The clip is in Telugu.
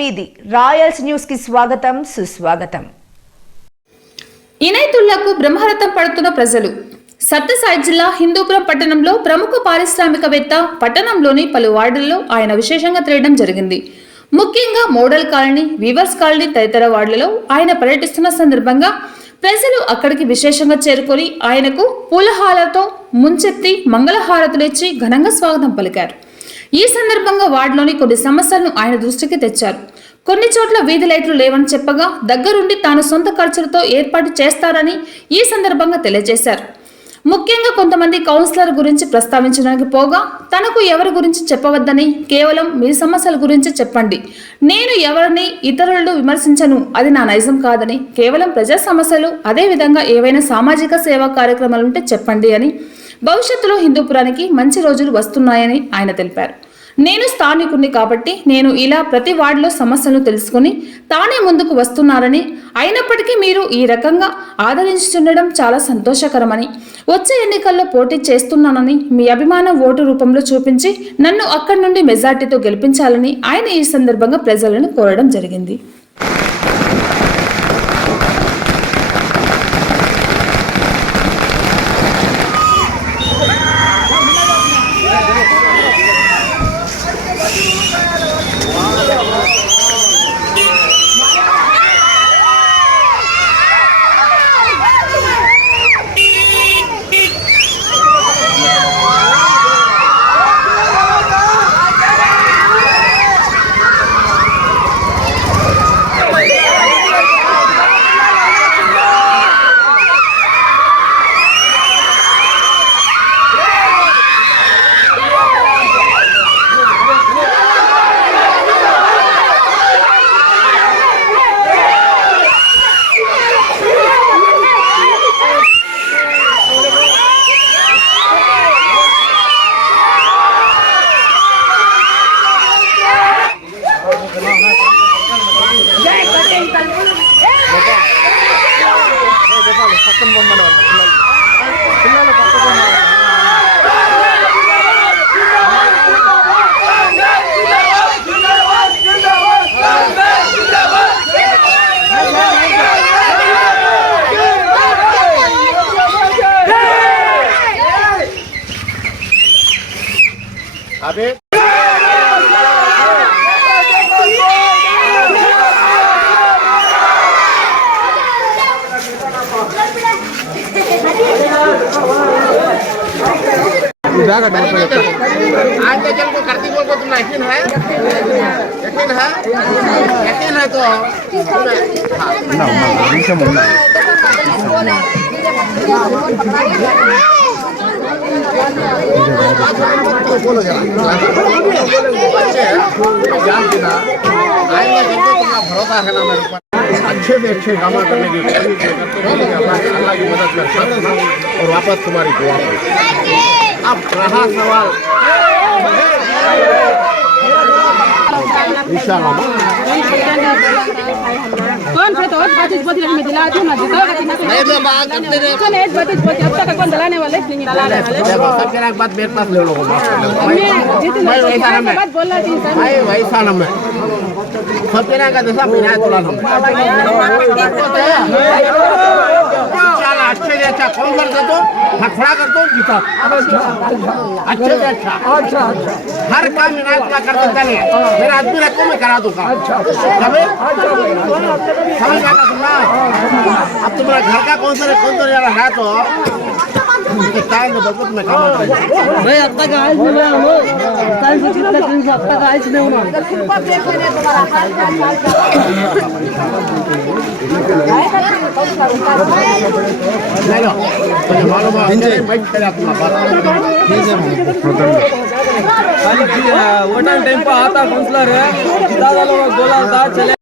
మీది రాయల్స్ న్యూస్ కి స్వాగతం సుస్వాగతం. ఇనైతుళ్లకు బ్రహ్మరథం పడుతున్న ప్రజలు. సత్యసాయి జిల్లా హిందూపురం పట్టణంలో ప్రముఖ పారిశ్రామికవేత్త పట్టణంలోని పలు వార్డుల్లో ఆయన విశేషంగా తిరగడం జరిగింది. ముఖ్యంగా మోడల్ కాలనీ, వీవర్స్ కాలనీ తదితర వార్డులలో ఆయన పర్యటిస్తున్న సందర్భంగా ప్రజలు అక్కడికి విశేషంగా చేరుకొని ఆయనకు పూలహాలతో ముంచెత్తి మంగళహారతులిచ్చి ఘనంగా స్వాగతం పలికారు. ఈ సందర్భంగా వార్డులోని కొన్ని సమస్యలను ఆయన దృష్టికి తెచ్చారు. కొన్ని చోట్ల వీధి లైట్లు లేవని చెప్పగా దగ్గరుండి తాను సొంత ఖర్చులతో ఏర్పాటు చేస్తారని ఈ సందర్భంగా తెలియజేశారు. ముఖ్యంగా కొంతమంది కౌన్సిలర్ గురించి ప్రస్తావించడానికి పోగా తనకు ఎవరి గురించి చెప్పవద్దని, కేవలం మీ సమస్యల గురించి చెప్పండి, నేను ఎవరిని ఇతరులను విమర్శించను, అది నా నైజం కాదని, కేవలం ప్రజా సమస్యలు అదేవిధంగా ఏవైనా సామాజిక సేవా కార్యక్రమాలుంటే చెప్పండి అని, భవిష్యత్తులో హిందూపురానికి మంచి రోజులు వస్తున్నాయని ఆయన తెలిపారు. నేను స్థానికుడిని కాబట్టి నేను ఇలా ప్రతి వార్డులో సమస్యలను తెలుసుకుని తానే ముందుకు వస్తున్నారని, అయినప్పటికీ మీరు ఈ రకంగా ఆదరించుతుండడం చాలా సంతోషకరమని, వచ్చే ఎన్నికల్లో పోటీ చేస్తున్నానని మీ అభిమానం ఓటు రూపంలో చూపించి నన్ను అక్కడి నుండి మెజార్టీతో గెలిపించాలని ఆయన ఈ సందర్భంగా ప్రజలను కోరడం జరిగింది. अबे आगे चल को करती बोल को तुम यकीन है तो बोलो जरा जानती ना आएंगे जिनको तुम्हारा भरोसा है ना मेरे ऊपर, अच्छे से अच्छे काम करने की अल्लाह की मदद कर सकते और वापस तुम्हारी दुआ करो. अब रहा सवाल कौन से तो बातिस बोती में दिला दूं ना जितना नहीं तो बात करते रहे कौन है बातिस बोती अब तक कौन दलाने वाले नहीं दलाने वाले सब के एक बात मेरे पास ले लो मैं जितना बात बोल रहा थी भाई वैसा ना मैं सब तेरा का दशा बिना तोला ना चल अच्छे से अच्छा कौन कर दो खड़ा कर दो जीता अच्छे से अच्छा हर काम इनायत का कर देता नहीं मेरा आदमी रखो मैं करा दूंगा समझ ना. अब तुम्हारा घर का कौन सा है तो टाइम तो बहुत में काम भाई अब तक आज नहीं हुआ हो टाइम से कितना दिन से अब तक आज नहीं हुआ नहीं लो तो मालूम है बैठ कर अपना बात वोटर टाइम पर आता काउंसलर है, ज्यादा लोग बोला था चले